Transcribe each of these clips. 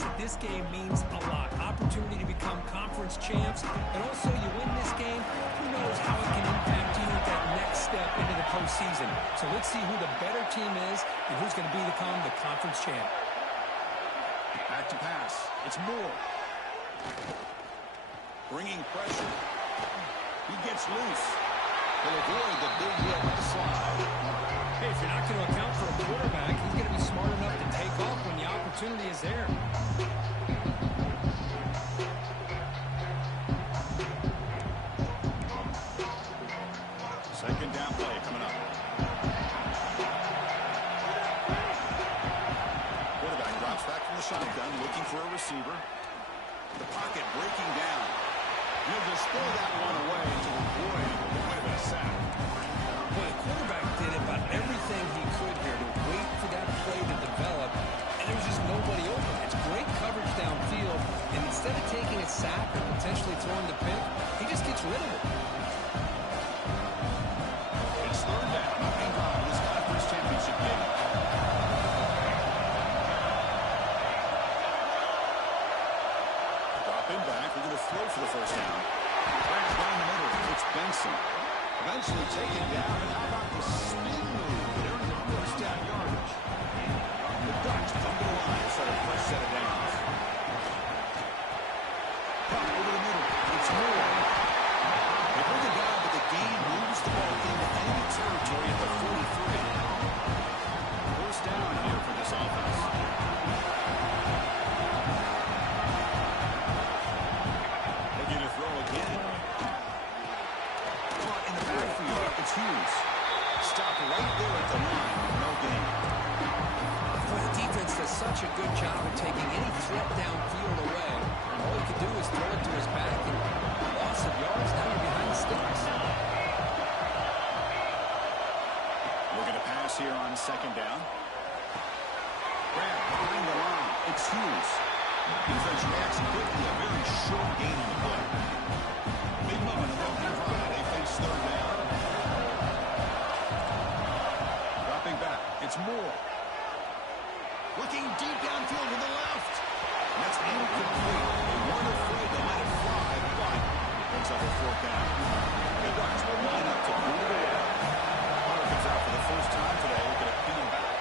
realize that this game means a lot. Opportunity to become conference champs, and also you win this game, who knows how it can impact you at that next step into the postseason. So let's see who the better team is and who's going to become the conference champ. Back to pass. It's Moore. Bringing pressure. He gets loose. He'll avoid the big hit with the slide. Hey, if you're not going to account for a quarterback, he's going to be smart enough to take off when the opportunity is there. Second down play coming up. Quarterback drops back from the shotgun, looking for a receiver. The pocket breaking down. He'll just throw that one away to avoid what would have been a sack. Boy, the quarterback did about everything he could here to wait for that play to develop, and there was just nobody open. It's great coverage downfield, and instead of taking a sack or potentially throwing the pick, he just gets rid of it. It's third down. Nothing wrong with this conference championship game. Dropping back. We're going to throw for the first down. Right down the middle. It's Benson. Eventually taken down. And how about the spin move? They're in the first down yardage. The Ducks come to the line to set a fresh set of downs. Cut over the middle. It's Moore. They bring it down, but the game moves the ball into enemy territory at the 43. First down here for this offense. Looking to throw again. Caught in the backfield. It's Hughes. Stopped right there at the line with no gain. Well, the defense does such a good job of taking any threat downfield away. All he could do is throw it to his back, and loss of yards, now you're behind the sticks. Looking to pass here on second down. Grab behind the line. It's Hughes. Defense reacts quickly. A very short gain in the play. Big moment of opening drive. They face third down. Dropping back. It's Moore. Looking deep downfield to the left. And that's incomplete. They weren't afraid to let it fly, but it brings up a fourth down. The Ducks will line up to move it away. Hunter comes out for the first time today. We're going to pin him back.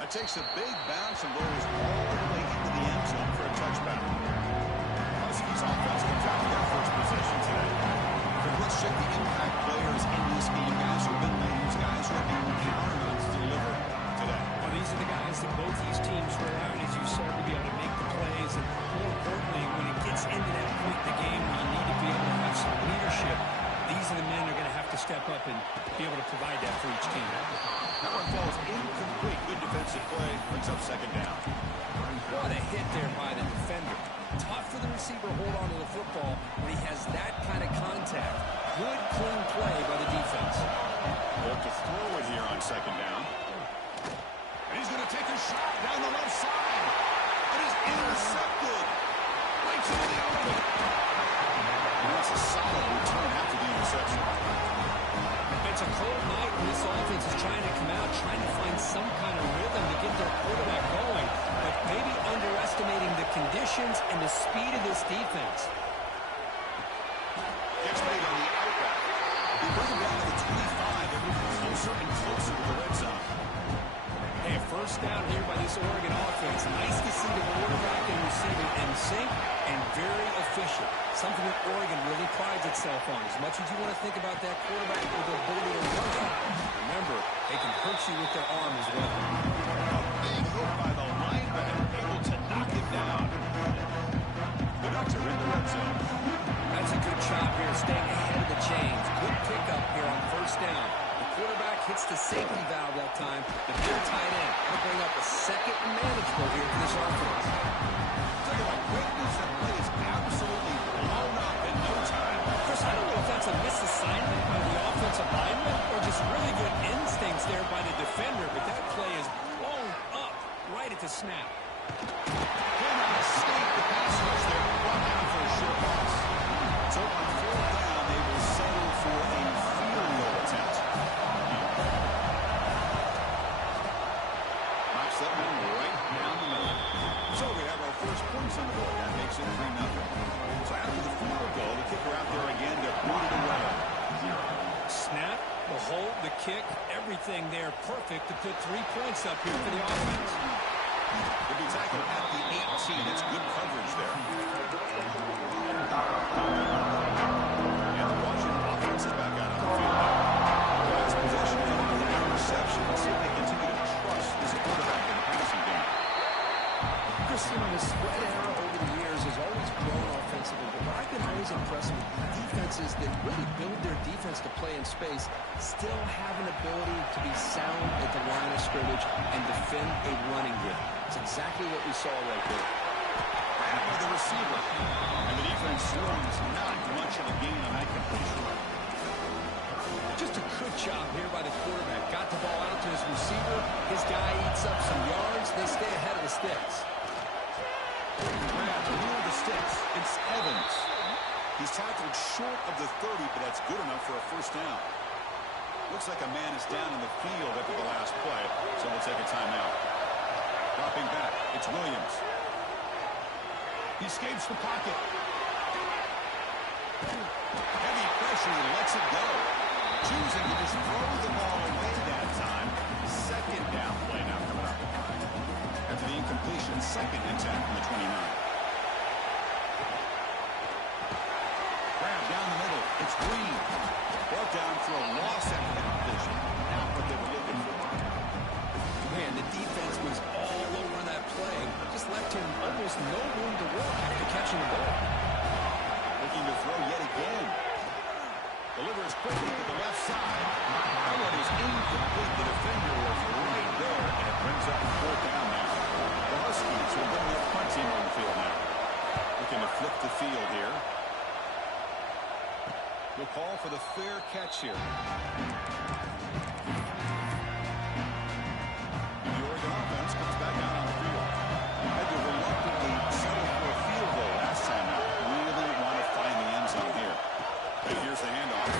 That takes a big bounce and goes all the way into the end zone for a touchback. Huskies offense comes out with their first possession today. Let's check the impact players in this game. Guys who have been names, guys who have been counted on to deliver today. Well, these are the guys that both these teams rely on, as you said, to be able to make the plays. And more importantly, when it gets into that point in the game where you need to be able to have some leadership, these are the men who are going to have to step up and be able to provide that for each team. That one falls incomplete. Good defensive play. Brings up second down. What a hit there by the defender. Tough for the receiver to hold on to the football when he has that kind of contact. Good, clean play by the defense. Look to throw it here on second down. And he's going to take a shot down the left side. It is intercepted. Right to the open. And that's a solid return after the interception. It's a cold night when this offense is trying to come out, trying to find some kind of rhythm to get their quarterback going, but maybe underestimating the conditions and the speed of this defense. Gets made on the outback. They bring him down to the 25. They're moving closer and closer to the red zone. Hey, a first down here by this Oregon offense. Nice to see the quarterback and receiver in sync and very efficient. Something that Oregon really prides itself on. As much as you want to think about that quarterback with the ability to run, remember, they can hurt you with their arm as well. A big hook by the linebacker, able to knock him down. The Ducks are in the red zone. That's a good job here, staying ahead of the chains. Good pickup here on first down. The quarterback hits the safety valve that time. The near tight end will bring up a second and manageable here for this offense. Look at the quickness that play is absolutely blown up in no time. Chris, I don't know if that's a misassignment by the offensive lineman or just really good instincts there by the defender, but that play is blown up right at the snap. Came out of state, the pass rush there, brought down for a short loss. So on fourth down, they will settle for a field goal attempt. Knocks that one the kick. Everything there perfect to put 3 points up here for the offense. He'll be tackled at the 18. It's good coverage there. And the Washington offense is back out on the field now. Last possession of the interception. Let's see if they continue to trust this quarterback in the passing game. Chris, the spread era over the years has always grown offensively, but I've been always impressed with defenses that really build their defense to play in space, still have an ability to be sound at the line of scrimmage and defend a running game. It's exactly what we saw right there. Grab by the receiver. And the defense slows not much of a gain on that completion. Just a good job here by the quarterback. Got the ball out to his receiver. His guy eats up some yards. They stay ahead of the sticks. Grab near the sticks. It's Evans. He's tackled short of the 30, but that's good enough for a first down. Looks like a man is down in the field after the last play, so we'll take a timeout. Dropping back, it's Williams. He escapes the pocket. Heavy pressure, he lets it go. Choosing to just throw the ball away that time. Second down play now coming up. After the incompletion, second and 10 from the 29. Grab down the middle. It's Green. Brought down for a loss after the completion. Not what they were looking for. Man, the defense was all over that play. Just left him almost no room to work after catching the ball. Looking to throw yet again. Delivers quickly to the left side. That one is incomplete. The defender was right there, and it brings up fourth down now. The Huskies will bring their punt team on the field now. Looking to flip the field here. We'll call for the fair catch here. And the Oregon offense comes back out on the field. Had to reluctantly settle for a field goal last time out. Really want to find the end zone here. But here's the handoff.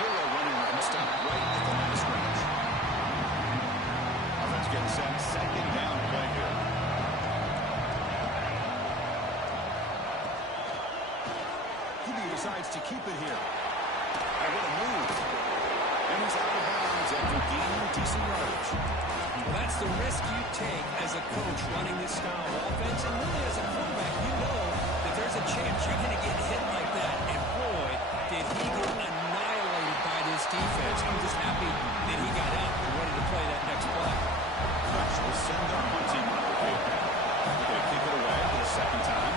Zero running room. Stop right at the line of scrimmage. Offense getting set. Second down play here. QB decides to keep it here. Oh, what a move. And he's out of bounds after gaining decent yardage. Well, that's the risk you take as a coach running this style of offense. And really, as a quarterback, you know that there's a chance you're going to get hit like that. And boy, did he get annihilated by this defense. I'm just happy that he got up and ready to play that next play. Flex will send their punt team on the field. They're going to kick it away for the second time.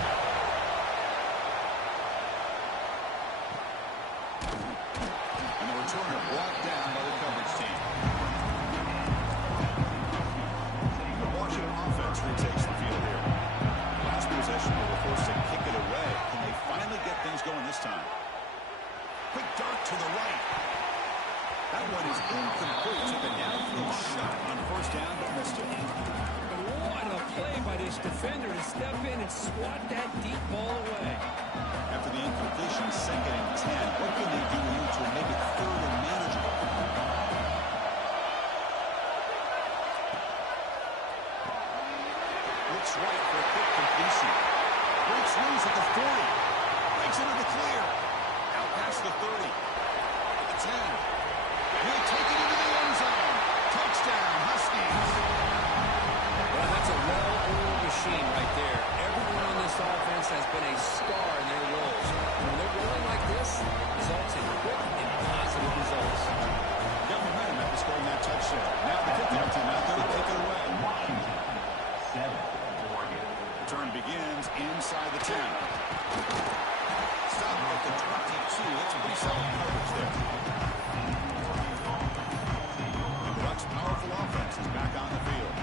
And the returner brought down by the coverage team. The Washington offense retakes the field here. Last possession, they were forced to kick it away. Can they finally get things going this time? Quick dart to the right. That one is incomplete. Took a downfield shot on first down, but missed it. What a play by this defender to step in and swat that deep ball away. After the incompletion, second and 10. What can they do here to make it third and manageable? Looks right for a quick completion. Breaks loose at the 40. Breaks into the clear. Out past the 30. The 10. He'll take it into the end zone. Touchdown, Huskies. Well, that's a well-oiled machine right there. Everyone on this offense has been a star in their roles. When they're rolling like this, results in quick and positive results. Got momentum after scoring that touchdown. Now the kickoff team out there to kick it away. Return begins inside the 10. Stop at the 22. That's a pretty solid coverage there. The Bucs' powerful offense is back on the field.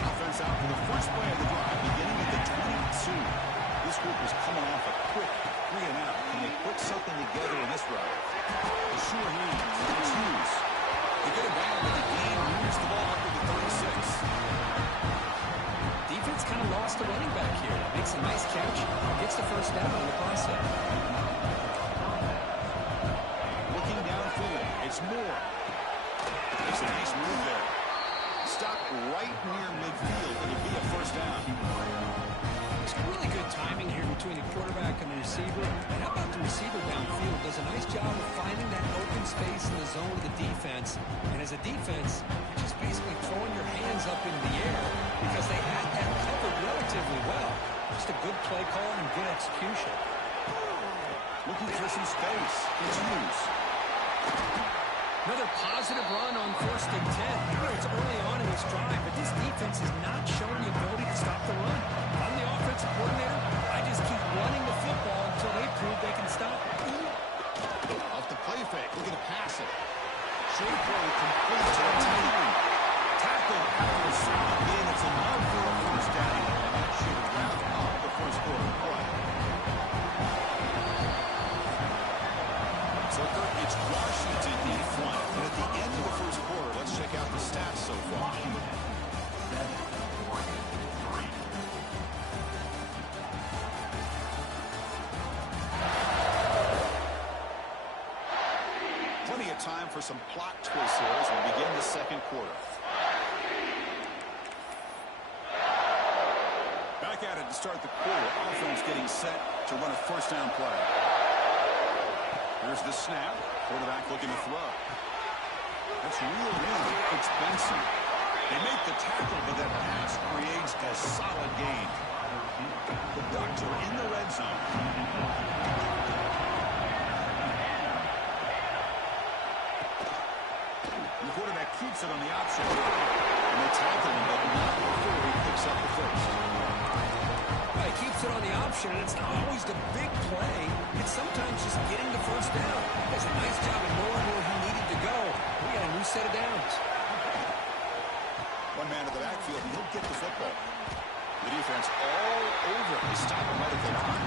Offense out for the first play of the drive, beginning at the 22. This group is coming off a quick 3 and out. Can they put something together in this drive? The sure hands. It's Hughes. They get it down, but the game moves the ball up to the 36. Defense kind of lost the running back here. Makes a nice catch. Gets the first down in the process. Looking downfield. It's Moore. Makes a nice move there. Stop right near midfield. It'll be a first down. It's really good timing here between the quarterback and the receiver. And how about the receiver downfield? Does a nice job of finding that open space in the zone of the defense. And as a defense, you're just basically throwing your hands up in the air because they had that covered relatively well. Just a good play call and good execution. Looking for some space. It's Hughes. Another positive run on 1st and 10. I know it's early on in this drive, but this defense has not shown the ability to stop the run. I'm the offensive coordinator. I just keep running the football until they prove they can stop it. Off the play fake. Looking to pass it. Short play complete to the tight end. Tackle after a solid gain. It's enough for a first down. And that should wrap up the first quarter play. So it's Washington in front. And at the end of the first quarter, let's check out the stats so far. Plenty of time for some plot twists here as we begin the second quarter. Back at it to start the quarter. Offense getting set to run a first down play. Here's the snap. Quarterback looking to throw. That's real in. It's Benson. They make the tackle, but that pass creates a solid gain. The Ducks are in the red zone. And the quarterback keeps it on the option. And they tackle him, but not before he picks up the first. He keeps it on the option, and it's not always the big play. It's sometimes just getting the first down. He does a nice job of knowing where he needed to go. We got a new set of downs. One man to the backfield, and he'll get the football. The defense all over. They stop him right at the line.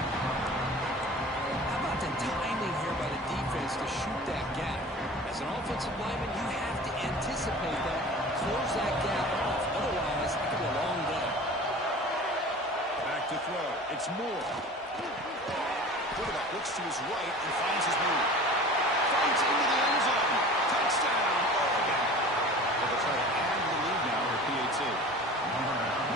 How about the timing here by the defense to shoot that gap? As an offensive lineman, you have to anticipate that, close that gap off. Otherwise, it could be a long day. To throw. It's Moore. Quarterback looks to his right and finds his move. Finds into the end zone. Touchdown, Oregon. Well, they'll try to add the lead now with PAT.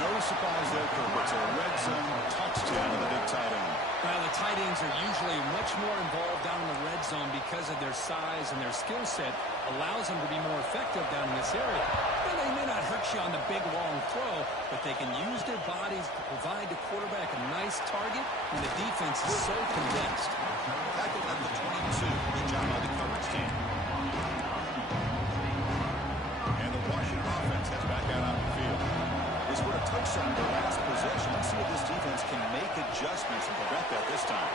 No surprise there, Kirk. It's a red zone touchdown to the big tight end. Well, the tight ends are usually much more involved down in the red zone because of their size and their skill set allows them to be more effective down in this area. Well, they may not hurt you on the big, long throw, but they can use their bodies to provide the quarterback a nice target when the defense is so condensed. Tackled at the 22. Good job by the coverage team. And the Washington offense has back out on the field. They scored a touchdown their last possession. Let's see if this defense can make adjustments and prevent that this time.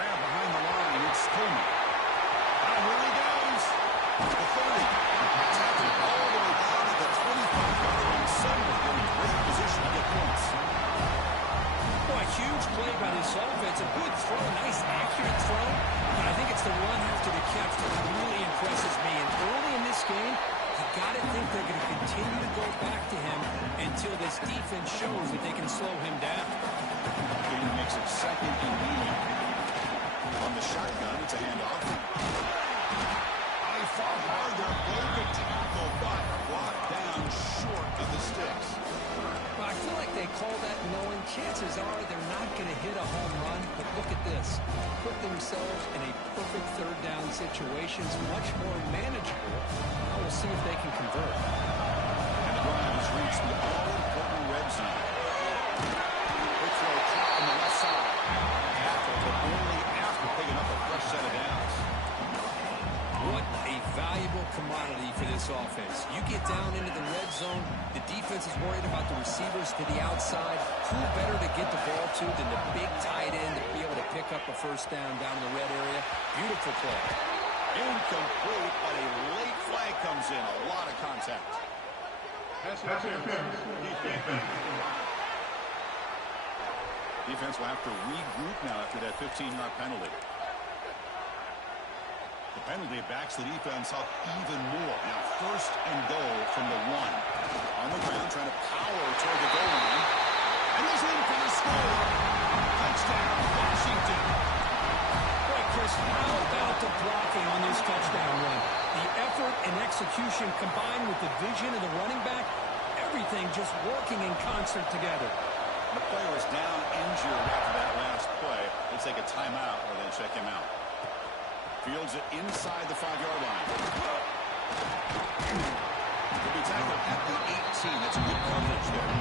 Grab behind the line. It's Stillman. Now here he goes. The 30. Tackled all the way down to the 25-yard line. Suddenly they're in great position to get points. Boy, a huge play by this offense. A good throw, a nice accurate throw. But I think it's the run after the catch that really impresses me. And early in this game, you got to think they're going to continue to go back to him until this defense shows that they can slow him down. He makes it second and medium. On the shotgun, it's a handoff. I fought hard there. Good tackle, but brought down short of the sticks. Well, I feel like they call that knowing chances are they're not going to hit a home run. But look at this. Put themselves in a perfect third down situation. It's much more manageable. Now we'll see if they can convert. And the drive has reached the all-important red zone. Quick throw caught on the left side. Tackle, but only after picking up a fresh set of downs. What a valuable commodity for this offense. You get down into the red zone, the defense is worried about the receivers to the outside. Who better to get the ball to than the big tight end to be able to pick up a first down down in the red area? Beautiful play. Incomplete, but a late flag comes in. A lot of contact. Defense will have to regroup now after that 15-yard penalty. The penalty backs the defense up even more. Now first and goal from the 1. On the ground, trying to power toward the goal line. And he's in for the score. Touchdown, Washington. Boy, Chris, how about the blocking on this touchdown run? The effort and execution combined with the vision of the running back, everything just working in concert together. The player is down injured after that last play. They take a timeout or they check him out. Fields it inside the 5-yard line. He'll be tackled at the 18. That's a good coverage there.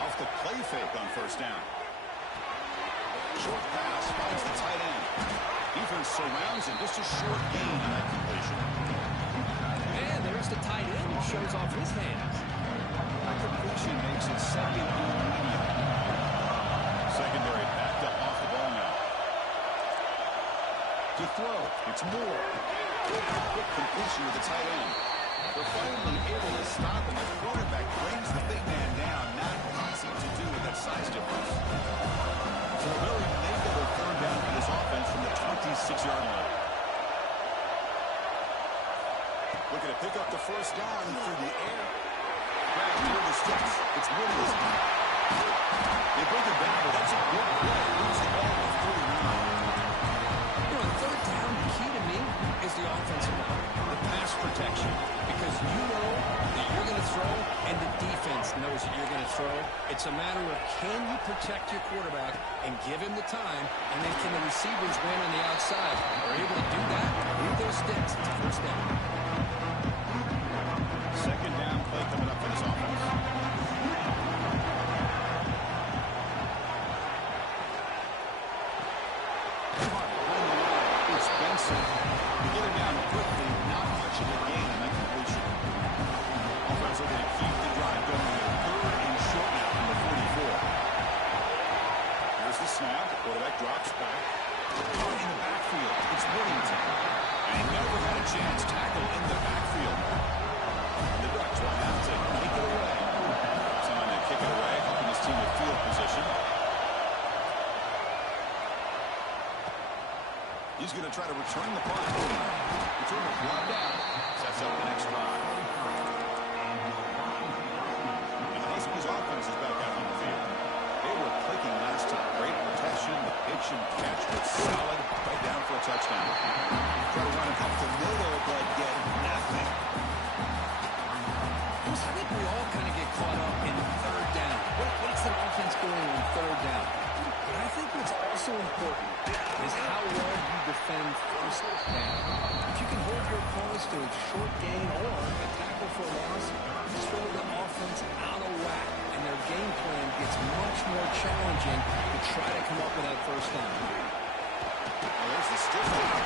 Off the play fake on first down. Short pass finds the tight end. Defense surrounds him. Just a short gain on that completion. And there's the tight end who shows off his hands. That completion makes it second and medium. Secondary backed up off the ball now. To throw, it's Moore. Quick completion to the tight end. They're finally able to stop him. The quarterback brings the big man down. Not easy to do with that size difference. So a very negative third down for this offense from the 26-yard line. Looking to pick up the first down through the air. Grab through the sticks. It's Williams. They break it down, but that's a good play. Lose the ball with 39. You know, third down, the key to me is the offensive line, the pass protection, because you know that you're going to throw and the defense knows that you're going to throw. It's a matter of can you protect your quarterback and give him the time, and then can the receivers win on the outside? Are able to do that with those sticks. It's a first down. Second down play coming up for this offense. It's Benson. To get him down quickly, not much of a gain in that completion. Offense looking to keep the drive going there. Third and short now from the 44. Here's the snap. The quarterback drops back. Caught in the backfield. It's Williamson. And he never had a chance. Tackle in the backfield. The Ducks will have to kick it away. Someone to kick it away, helping his team with field position. He's going to try to return the punt. Return the blood down. Sets up the next drive. And the Huskies offense is back out on the field. They were clicking last time. Great protection. The pitch and catch was solid. Right down for a touchdown. Try to run it up the middle, but get nothing. I think we all kind of get caught up in third down. What's an offense doing on third down? But I think what's also important is how well you defend first down. If you can hold your opponents to a short gain or a tackle for a loss, throw the offense out of whack, and their game plan gets much more challenging to try to come up with that first down. Well, there's the stiff one.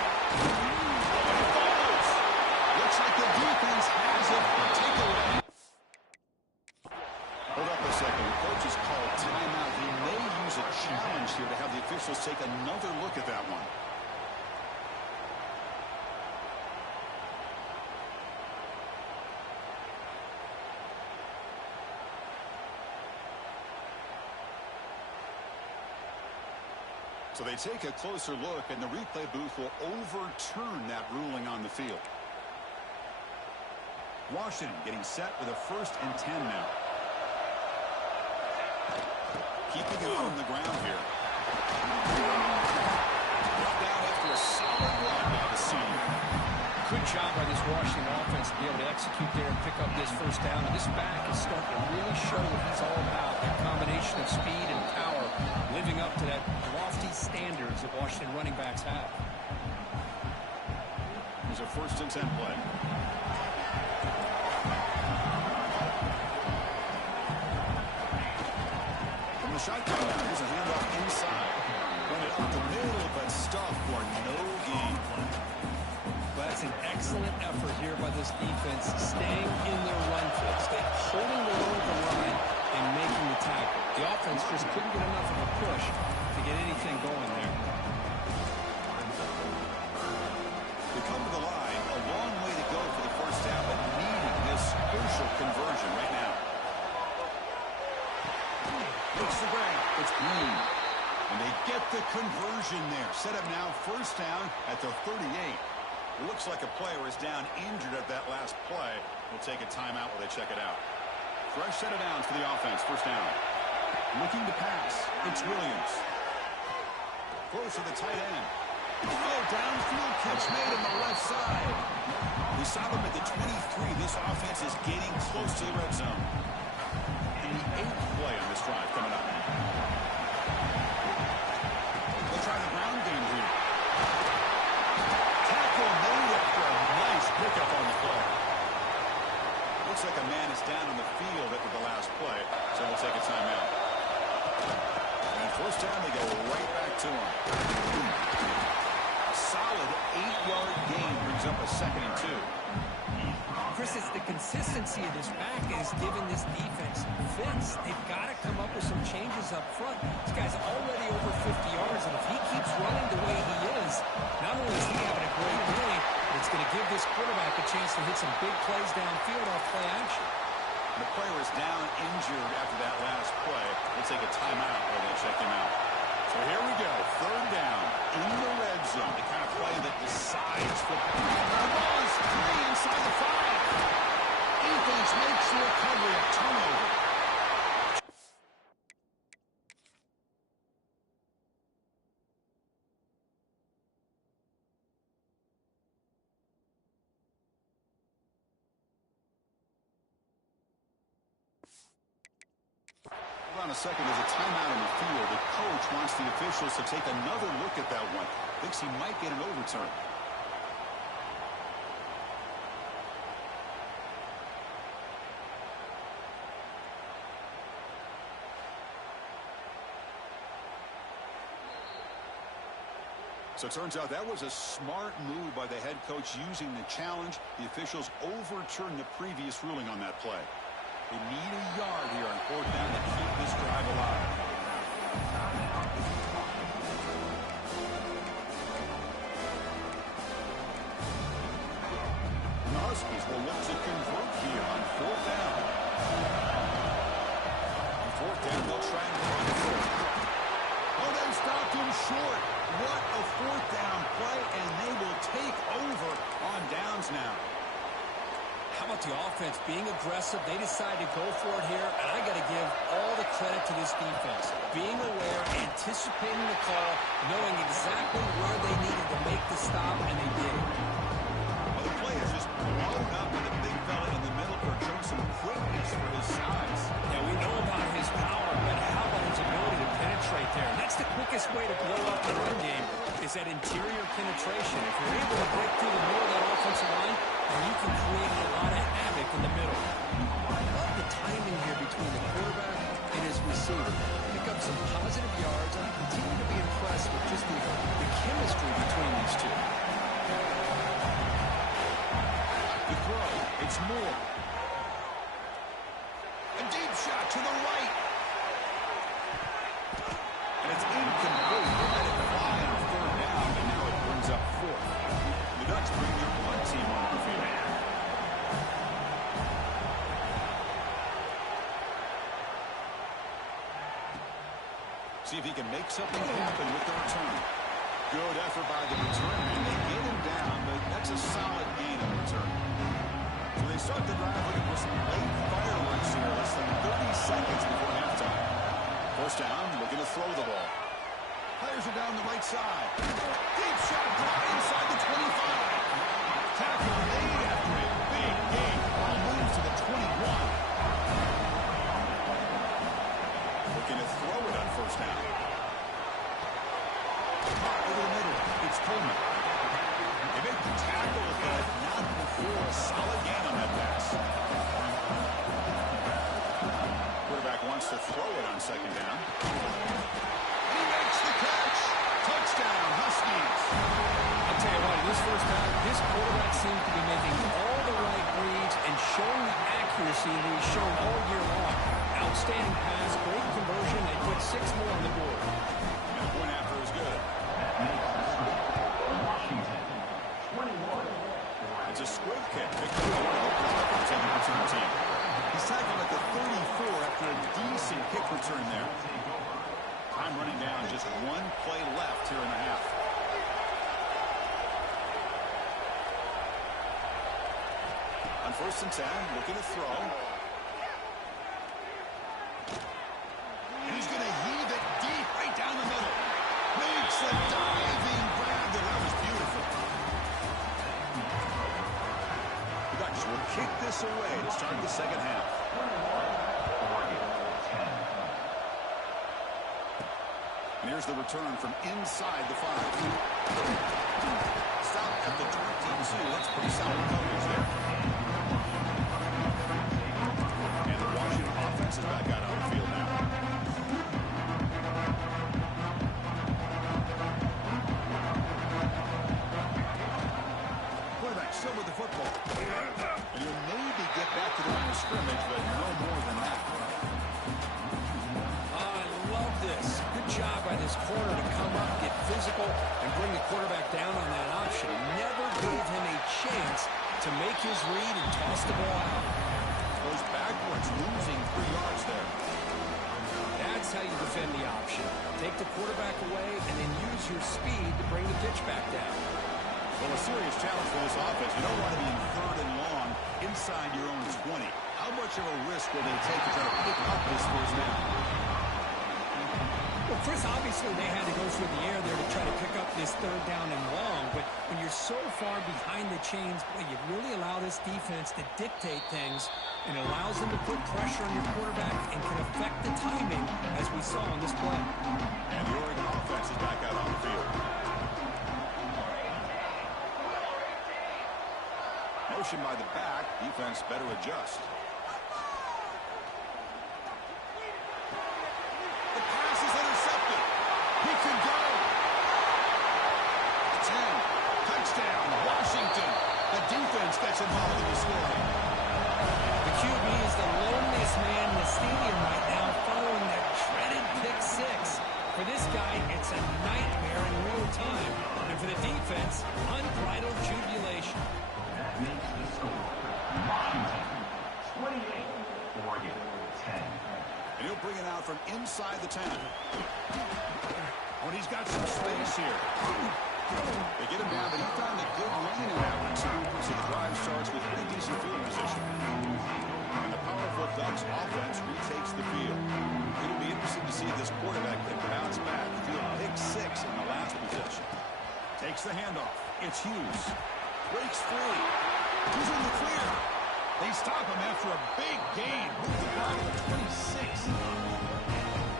Looks like the defense has it. Takeaway. Hold up a second. The coach has called timeout. He may use a challenge here to have the officials take another look at that one. So they take a closer look, and the replay booth will overturn that ruling on the field. Washington getting set with a 1st and 10 now. Keeping it on the ground here. Brought down after a solid run by the senior. Good job by this Washington offense to be able to execute there and pick up this first down. And this back is starting to really show what he's all about. That combination of speed and power, living up to that lofty standards that Washington running backs have. Here's a 1st and 10 play. From the shotgun now, here's a handoff inside. Run it up the middle, but stuffed for no gain. Well, that's an excellent effort here by this defense, staying in their run fits. They're holding their own at the line and making the tackle. The offense just couldn't get enough of a push to get anything going there. They come to the line, a long way to go for the first down, but needing this crucial conversion right now. Looks the ground. It's Green. And they get the conversion there. Set up now, first down at the 38. It looks like a player is down injured at that last play. We'll take a timeout while they check it out. Fresh set of downs for the offense. First down. Looking to pass. It's Williams. close to the tight end. Oh, downfield catch made on the left side. We saw them at the 23. This offense is getting close to the red zone. And the 8th play on this drive coming up. They'll try the ground game here. Tackle made after a nice pickup on the play. Looks like a man is down on the field after the last play, so we'll take a timeout. And first down, they go right back to him. A solid 8-yard gain brings up a 2nd and 2. Chris, it's the consistency of this back is giving this defense fits. They've got to come up with some changes up front. This guy's already over 50 yards, and if he keeps running the way he is, not only is he having a great day, it's going to give this quarterback a chance to hit some big plays downfield off play action. The player is down injured after that last play. We'll take a timeout while they check him out. So here we go, 3rd down in the red zone. The kind of play that decides football. The ball is 3 inside the 5. Defense makes the recovery, a turnover. Hold on a second, there's a timeout on the field. The coach wants the officials to take another look at that one. Thinks he might get an overturn. So it turns out that was a smart move by the head coach using the challenge. The officials overturned the previous ruling on that play. They need a yard here on 4th down to keep this drive alive. The Huskies will look to convert here on 4th down. On 4th down, they'll try and run it for it. Oh, they stopped him short. What a 4th down play, and they will take over on downs now. How about the offense being aggressive? They decide to go for it here, and I got to give all the credit to this defense. Being aware, anticipating the call, knowing exactly where they needed to make the stop, and they did it. Well, the play is just blown up, and the big fella in the middle court showing some quickness for his size. Yeah, we know about his power, but how about his ability to penetrate there? And that's the quickest way to blow up the run game, is that interior penetration. If you're able to break through the middle of that offensive line, then you can create a lot of havoc in the middle. I love the timing here between the quarterback and his receiver. Pick up some positive yards, and I continue to be impressed with just the chemistry between these two. The throw, it's Moore. A deep shot to the right. And it's incomplete. They let it fly on 3rd down, and now it brings up 4th. The Ducks bring their punt team on the field. See if he can make something happen with the return. Good effort by the returner. They get him down, but that's a solid gain on return. So they start the drive looking for some late fireworks here. Less than 30 seconds before halftime. First down, looking to throw the ball. Players are down the right side. Deep shot, caught inside the 25. Tackle made after a big gain. Ball moves to the 21. Looking to throw it on first down. Over the middle, it's Coleman. They make the tackle, but not before a solid gain on that pass. Quarterback wants to throw it on 2nd down. And he makes the catch. Touchdown, Huskies. I'll tell you what, this first down, this quarterback seems to be making all the right reads and showing the accuracy that he's shown all year long. Outstanding pass, great conversion. They put 6 more on the board. And the point after is good. It's a squib kick. Picked up one of the blockers on the return team. He's tackled at the 34 after a decent kick return there. Time running down, just 1 play left here in the half. On 1st and 10, looking to throw. And he's going to heave it deep right down the middle. Makes a kick this away to start the second half. And here's the return from inside the 5. Stop at the 22. That's pretty solid coverage there. And the Washington offense is back out on the field now. Quarterback still with the football. And he'll maybe get back to the line of scrimmage, but no more than that. This. Good job by this corner to come up, get physical, and bring the quarterback down on that option. Never gave him a chance to make his read and toss the ball out. Goes backwards, losing 3 yards there. That's how you defend the option. Take the quarterback away and then use your speed to bring the pitch back down. Well, a serious challenge for this offense. You don't want to be in 3rd and long inside your own 20. How much of a risk will they take to try to pick up this first down? Well, Chris, obviously they had to go through the air there to try to pick up this 3rd down and long, but when you're so far behind the chains, boy, you really allow this defense to dictate things, and it allows them to put pressure on your quarterback and can affect the timing, as we saw on this play. And the Oregon offense is back out on the field. Motion by the back, defense better adjust. He can go. 10. Touchdown, Washington. The defense gets involved in the scoring. The QB is the loneliest man in the stadium right now following that dreaded pick 6. For this guy, it's a nightmare in real time. And for the defense, unbridled jubilation. That makes the score. Washington, 28, Oregon, 10. And he'll bring it out from inside the 10. When he's got some space here. They get him down, but he found a good lane in that one, so the drive starts with pretty decent field position. And the powerful Ducks offense retakes the field. It'll be interesting to see if this quarterback can bounce back. He had pick 6 in the last possession. Takes the handoff. It's Hughes. Breaks free. He's in the clear. They stop him after a big gain. Move the ball to 26.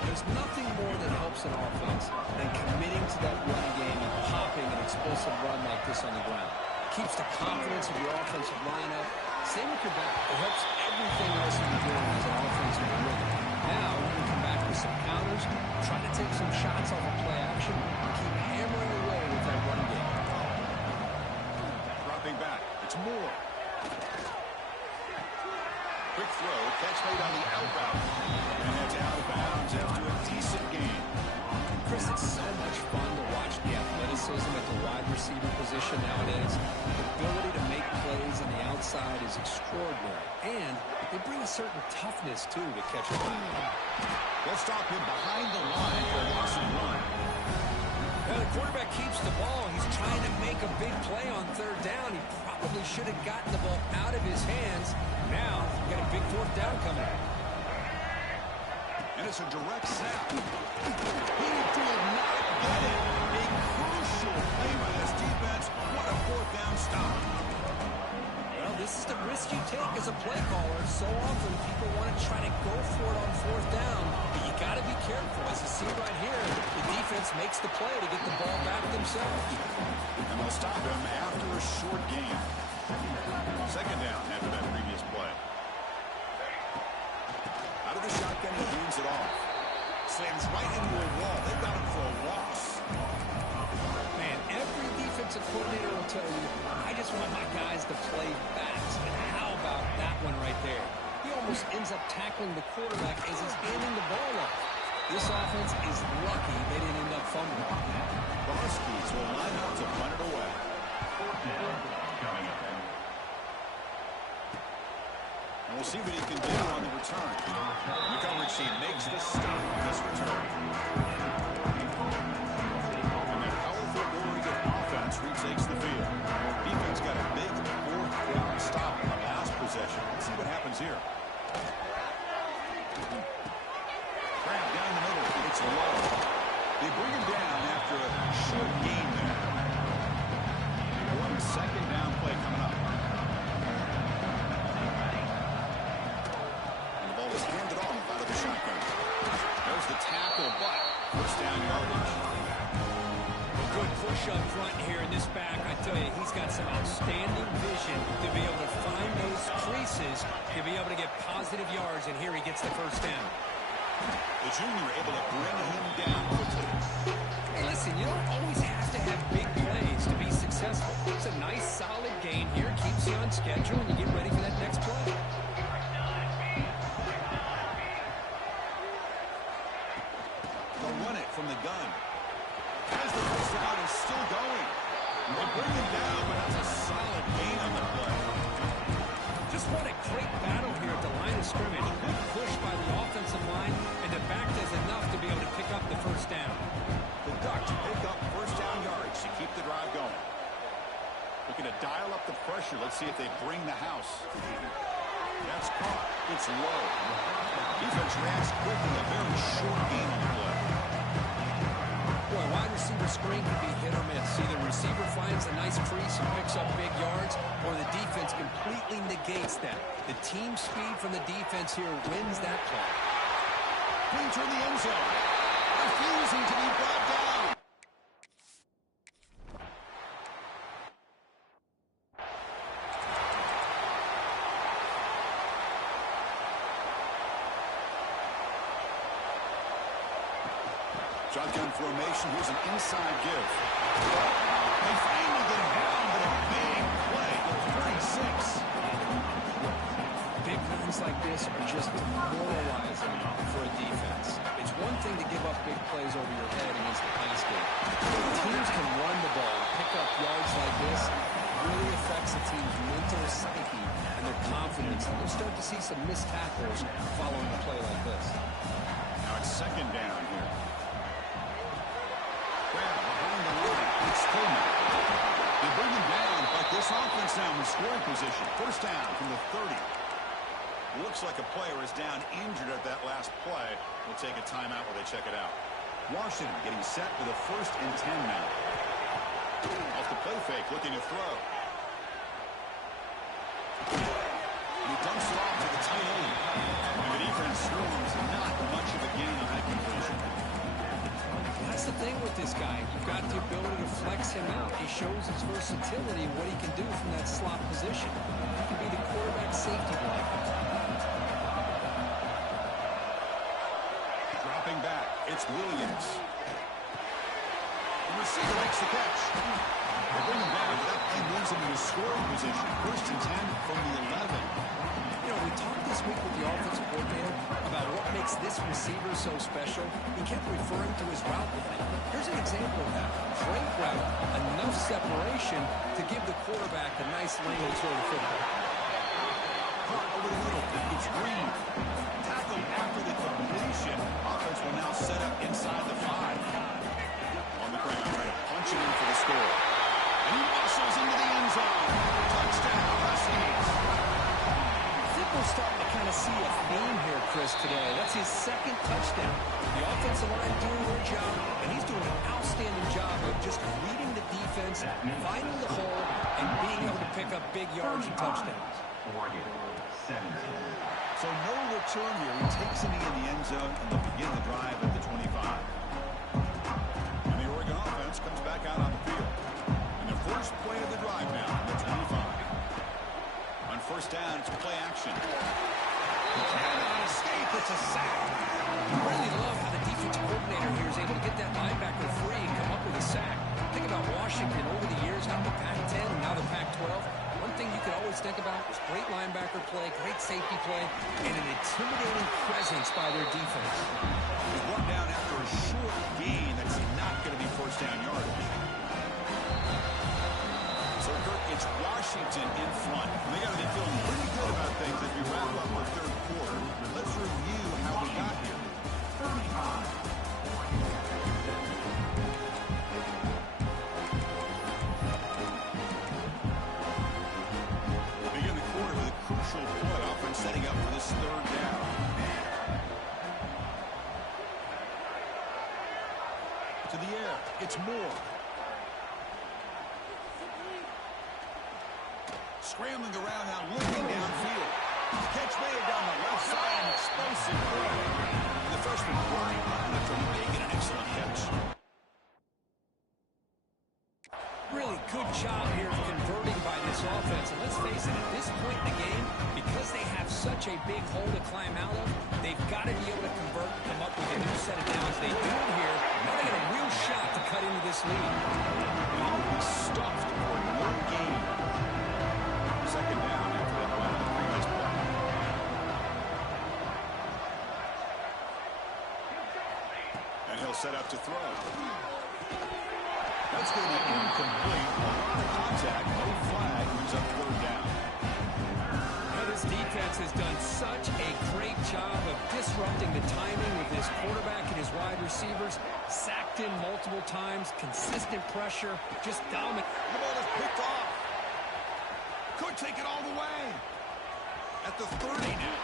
There's nothing more that helps an offense than committing to that run game and popping an explosive run like this on the ground. Keeps the confidence of your offensive lineup. Same with your back. It helps everything else you're doing as an offensive rhythm. Now, you can come back with some counters, try to take some shots off of play action, and keep hammering away with that run game. Dropping back. It's Moore. Quick throw, catch made on the out route. And it's out of bounds after a decent gain. Chris, it's so much fun to watch the athleticism at the wide receiver position nowadays. The ability to make plays on the outside is extraordinary. And they bring a certain toughness, too, to catch a ball. They'll stop him behind the line for a loss of 1. Now the quarterback keeps the ball. He's trying to make a big play on 3rd down. He probably should have gotten the ball out of his hands. Now, you got a big 4th down coming up. And it's a direct snap. He did not get it. A crucial play by this defense. What a 4th down stop. Well, this is the risk you take as a play caller. So often people want to try to go for it on 4th down, but you got to be careful. As you see right here, the defense makes the play to get the ball back themselves. And they'll stop him after a short gain. 2nd down after that previous play. Out of the shotgun, he hands it off. Slams right into a wall. They've got him for a loss. Man, every defensive coordinator will tell you, I just want my guys to play fast. And how about that one right there? He almost ends up tackling the quarterback as he's handing the ball off. This offense is lucky they didn't end up fumbling. The Huskies will line up to punt it away. And we'll see what he can do on the return. The coverage team makes the stop on this return. And that powerful Oregon offense retakes the field. Defense got a big 4th down stop on the last possession. Let's see what happens here. Grab down the middle. It's low. They bring him down after a short gain there. 1 2nd down play coming up. First down yardage. A good push up front here in this back. I tell you, he's got some outstanding vision to be able to find those creases, to be able to get positive yards, and here he gets the first down. The junior able to bring him down quickly. Hey, listen, you don't always have to have big plays to be successful. It's a nice, solid gain here. Keeps you on schedule, and you get ready for that next play. They'll run it from the gun. As the first down is still going. They bring him down, but that's a solid gain on the play. Just what a great battle here at the line of scrimmage. Good push by the offensive line, and the back does enough to be able to pick up the first down. The Ducks pick up first down yards to keep the drive going. Looking to dial up the pressure. Let's see if they bring the house. That's caught. It's low. Defense reacts quickly. A very short gain on the play. Boy, wide receiver screen can be hit or miss. Either receiver finds a nice crease and picks up big yards, or the defense completely negates that. The team speed from the defense here wins that play. Brings her in the end zone. Refusing to be brought down. Shotgun formation. Here's an inside give. They finally get him down, but a big play with 36. Big runs like this are just demoralizing for a defense. It's one thing to give up big plays over your head against the pass game. When teams can run the ball and pick up yards like this, it really affects the team's mental psyche and their confidence. And you'll start to see some missed tackles following a play like this. Now it's second down here. Behind the line, it's Coleman. They bring him down, but this offense now in scoring position. First down from the 30. Looks like a player is down injured at that last play. We'll take a timeout while they check it out. Washington getting set for the 1st and 10 now. Off the play fake, looking to throw. He dumps it off to the tight end. And the defense storms, not much of a gain on that completion. That's the thing with this guy. You've got the ability to flex him out. He shows his versatility, what he can do from that slot position. He can be the quarterback safety blanket. Dropping back, it's Williams. The receiver makes the catch. They bring him down, but that play moves him into scoring position. 1st and 10 from the 11. You know, we talked this week with the offensive coordinator about what makes this receiver so special. He kept referring to his route line. Here's an example of that. Great route, enough separation to give the quarterback a nice lane to throw the football. Caught over the middle. It's Green. Tackle after the completion. Offense will now set up inside the 5. On the ground, trying to punch it in for the score. And he muscles into the end zone. Touchdown, Huskies. I think we're starting to kind of see a theme here, Chris, today. That's his 2nd touchdown. The offensive line doing their job, and he's doing an outstanding job of just reading the defense, finding the hole, and being able to pick up big yards and touchdowns. Oregon, 17. So no return here. He takes a knee in the end zone, and they'll begin the drive at the 25. And the Oregon offense comes back out on the field. And the first play of the drive now on the 25. On first down, it's play action. Cannot escape. It's a sack. I really love how the defensive coordinator here is able to get that linebacker free and come up with a sack. Think about Washington over the years, now the Pac-10 and now the Pac-12. One thing you could always think about is great linebacker play, great safety play, and an intimidating presence by their defense. He's brought down after a short gain. That's not going to be first down yardage. So, Kirk, it's Washington in front. They got to be feeling pretty good about things as we wrap up our 3rd quarter. Let's review how we got here. 35. Begin the quarter with a crucial play. Offense setting up for this 3rd down. To the air. It's Moore. Scrambling around now, looking downfield. Catch made down the left side, an explosive play. The freshman running after making an excellent catch. Really good job here of converting by this offense. And let's face it, at this point in the game, because they have such a big hole to climb out of, they've got to be able to convert, come up with a new set of downs. They do it here. Now they get a real shot to cut into this lead. He will be stuffed for no gain. Second down after that run on the previous play. And he'll set up to throw. That's going to be incomplete. A lot of contact, no flag, brings up third down. Now this defense has done such a great job of disrupting the timing with his quarterback and his wide receivers. Sacked in multiple times, consistent pressure, just dominant. The ball is picked off. Could take it all the way. At the 30 now.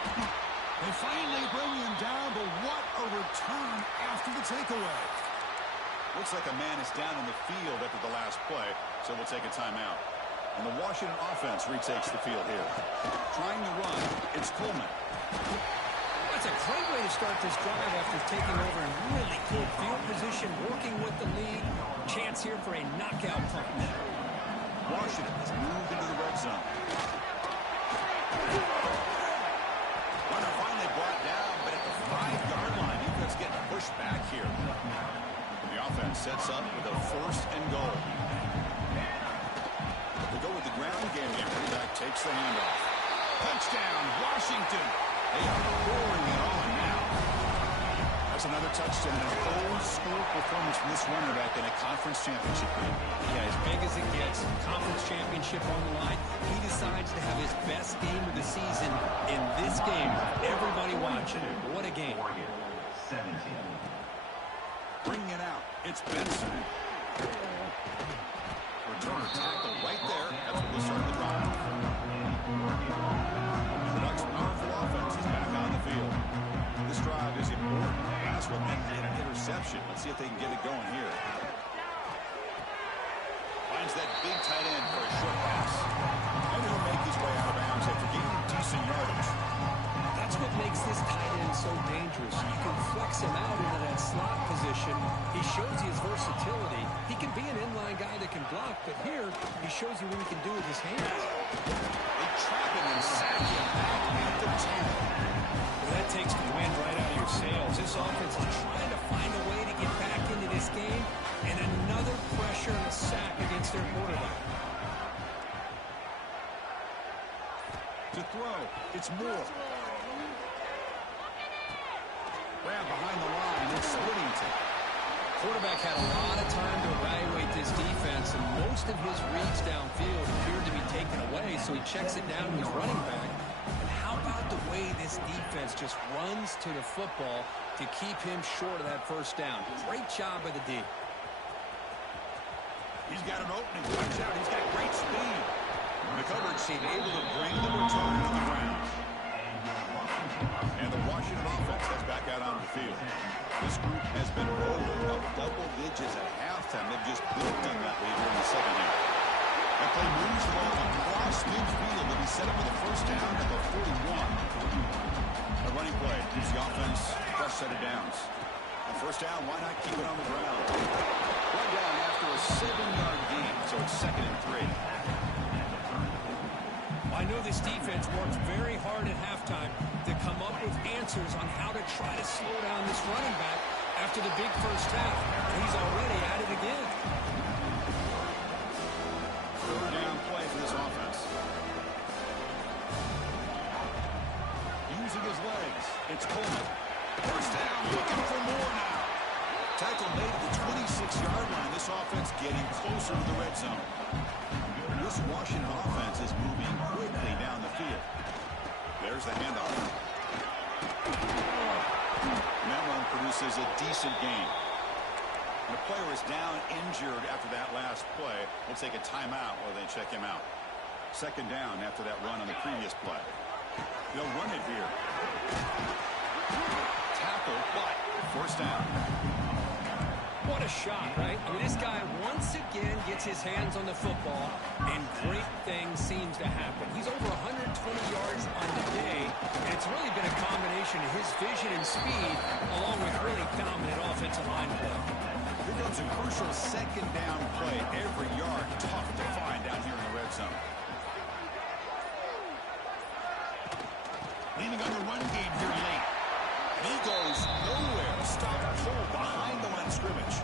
They finally bring him down, but what a return after the takeaway. Looks like a man is down in the field after the last play, so we'll take a timeout. And the Washington offense retakes the field here. Trying to run, it's Coleman. That's a great way to start this drive after taking over in really good field position, working with the lead. Chance here for a knockout punt. Washington has moved into the red zone. Runner finally brought down, but at the 5-yard line, defense getting pushed back here. The offense sets up with a first and goal. They go with the ground game here. Back takes the handoff. Touchdown, Washington. They are pouring it on now. That's another touchdown. An old-school performance from this running back in a conference championship game. Yeah, as big as it gets, conference championship on the line. He decides to have his best game of the season in this game. Everybody watching. What a game. 17. Bringing it out. It's Benson. Return tackle right there. That's what will start the drive. The Ducks' powerful offense is back on the field. This drive is important. Last one ended in an interception. Let's see if they can get it going here. Finds that big tight end for a short pass. And he'll make his way out of bounds after gaining decent yardage. That's what makes this tight end so dangerous. You can flex him out into that slot position. He shows you his versatility. He can be an inline guy that can block, but here he shows you what he can do with his hands. They trap him and sack him back at the 10. Well, that takes the wind right out of your sails. This offense is trying to find a way to get back into this game, and another pressure and a sack against their quarterback. To throw, it's Moore. Grab behind the line, it's Whittington. Quarterback had a lot of time to evaluate this defense, and most of his reads downfield appeared to be taken away, so he checks it down to his running back. And how about the way this defense just runs to the football to keep him short of that first down? Great job by the D. He's got an opening. Watch out, he's got great speed. The coverage team able to bring the return to the ground. And the Washington offense heads back out on the field. This group has been rolling up double digits at halftime. They've just built on that lead here in the second half. That play moves the ball across midfield. They'll be set up with a first down at the 41. A running play gives the offense a fresh set of downs. On first down, why not keep it on the ground? One down after a 7-yard gain, so it's 2nd and 3. I know this defense worked very hard at halftime to come up with answers on how to try to slow down this running back after the big first half. And he's already at it again. Third down play for this offense. Using his legs, it's Coleman. First down, looking for more now. Tackle made at the 26-yard line. This offense getting closer to the red zone. This Washington offense is moving quickly down the field. There's the handoff. That one produces a decent gain. The player is down injured after that last play. We'll take a timeout while they check him out. Second down after that run on the previous play. They'll run it here. Tackle, but first down. What a shot, right? I mean, this guy once again gets his hands on the football, and great things seems to happen. He's over 120 yards on the day, and it's really been a combination of his vision and speed, along with really dominant offensive line play. Here comes a crucial second down play. Every yard tough to find down here in the red zone. Leaning on the run game here late. He goes nowhere. Stop pull behind the line of scrimmage.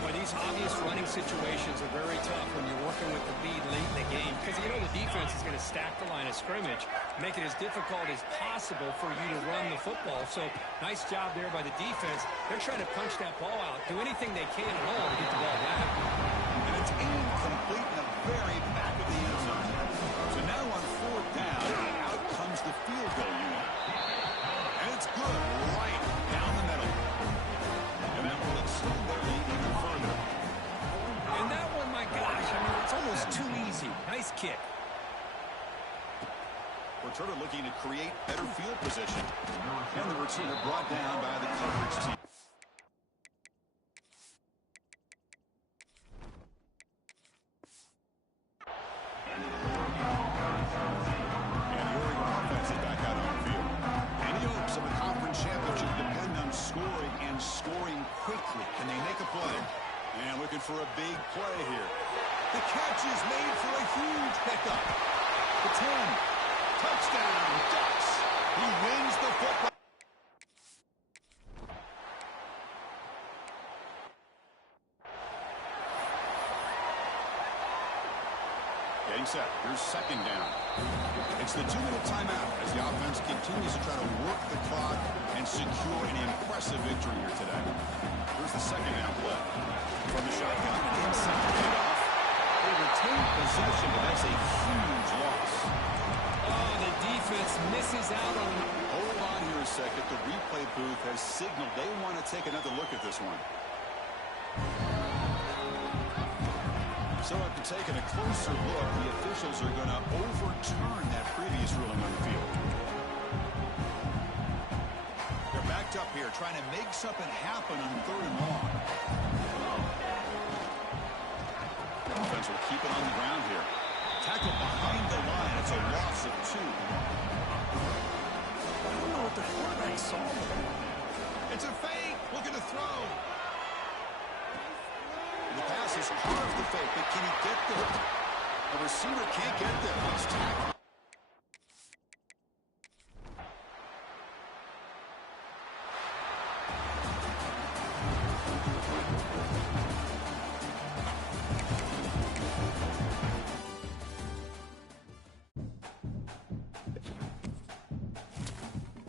Well, these obvious running situations are very tough when you're working with the lead late in the game because you know the defense is going to stack the line of scrimmage, make it as difficult as possible for you to run the football. So nice job there by the defense. They're trying to punch that ball out, do anything they can at all to get the ball back. And it's incomplete in the very back of the end zone. So now on fourth down, out comes the field goal unit. And it's good right down the middle. And that will extend their lead even further. And that one, my gosh, I mean, it's almost too easy. Nice kick. Returner looking to create better field position. And the returner brought down by the coverage team. And the Oregon offense is back out on the field. Any hopes of a conference championship depend on scoring and scoring quickly. Can they make a play? And looking for a big play here. The catch is made for a huge pickup. The 10. Touchdown, Ducks. He wins the football. Getting set. Here's second down. It's the 2-minute timeout as the offense continues to try to work the clock and secure an impressive victory here today. Here's the second down play. From the shotgun, inside handoff. They retain possession, but that's a huge loss. Oh, the defense misses out on him. Hold on here a second. The replay booth has signaled they want to take another look at this one. So after taking a closer look, the officials are going to overturn that previous ruling on the field. They're backed up here trying to make something happen on 3rd and long. Offense will keep it on the ground here. Tackle behind the line. It's a loss of 2. I don't know what the quarterback saw. It's a fake. Looking to throw. The pass is carved the fake, but can he get there? The receiver can't get there. It's tackled.